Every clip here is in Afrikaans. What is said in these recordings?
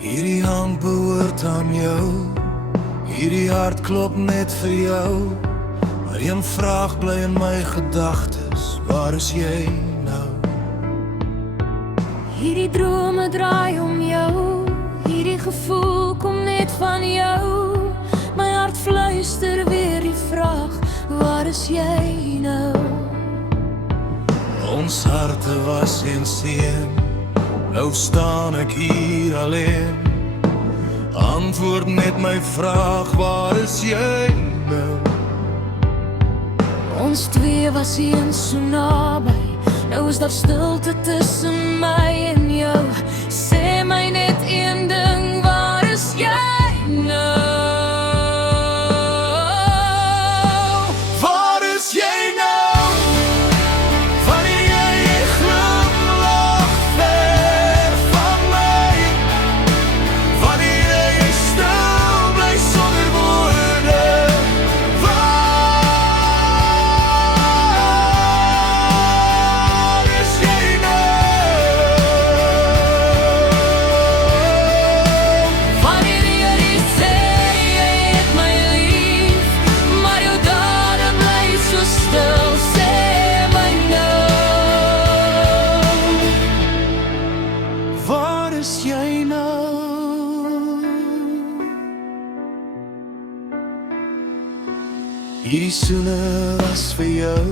Hierdie hand behoort aan jou, hierdie hart klop net vir jou. Maar een vraag bly in my gedagtes, waar is jy nou? Hierdie drome draai om jou, hierdie gevoel kom net van jou. My hart fluister weer die vraag, waar is jy nou? Ons harte was eens een, nou staan ek hier alleen. Antwoord net my vraag, waar is jy nou? Ons twee was eens so naby, nou is daar stilte tussen my en jou. Sê my net een ding, waar is jy nou? Waar is jy nou? Wanneer jy glimlag ver van my, wanneer jy stil bly sonder woorde, waar is jy nou? Wanneer jy sê jy het my lief, maar jou dade bly so stil, sê my nou. Waar is jy nou? Hierdie soene was vir jou,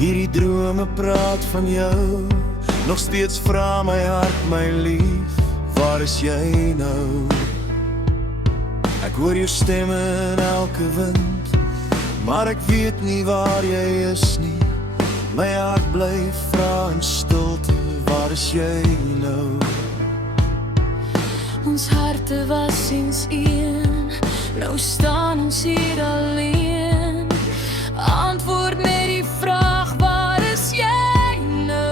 hierdie drome praat van jou. Nog steeds vra my hart, my lief, waar is jy nou? Ek hoor jou stem in elke wind, maar ek weet nie waar jy is nie. My hart bly vra in stilte, waar is jy nou? Ons harte was eens een, nou staan ons hier alleen. Antwoord net die vraag, waar is jy nou?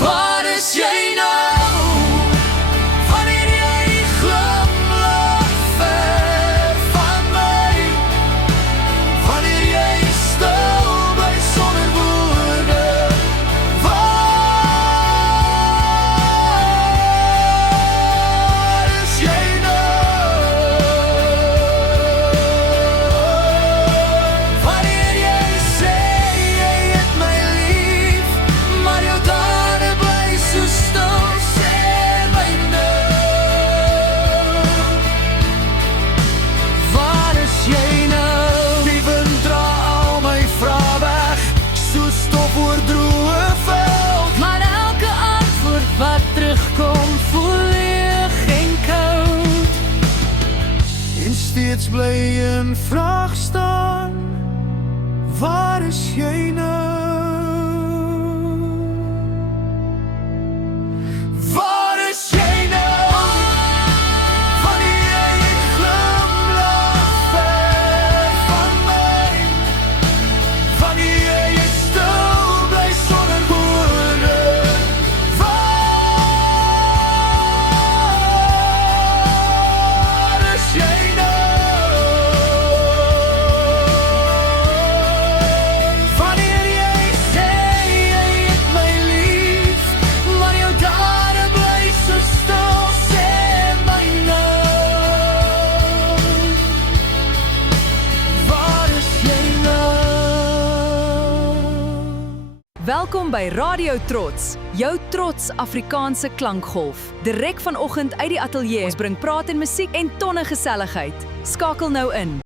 Waar is jy nou? Wanneer jy glimlag ver van my, wanneer jy stil bly sonder woorde, waar is jy nou? Wanneer jy sê jy het my lief, maar jou dade bly so stil, sê my nou. Waar is jy nou? Die wind dra al my vrae weg, so stof oor droë veld. Maar elke antwoord wat terugkom, voel leeg en koud. En steeds bly een vraag staan, waar is jy nou? Waar is jy nou? Wanneer jy glimlag ver van my, wanneer jy stil bly sonder woorde, waar is jy nou? Wanneer jy sê jy het my lief, maar jou dade bly so stil, sê my nou. Waar is jy nou? Welkom by Radio Trots, jou trots Afrikaanse klankgolf. Direk vanoggend uit die ateljee. Ons bring praat en musiek en tonne geselligheid. Skakel nou in.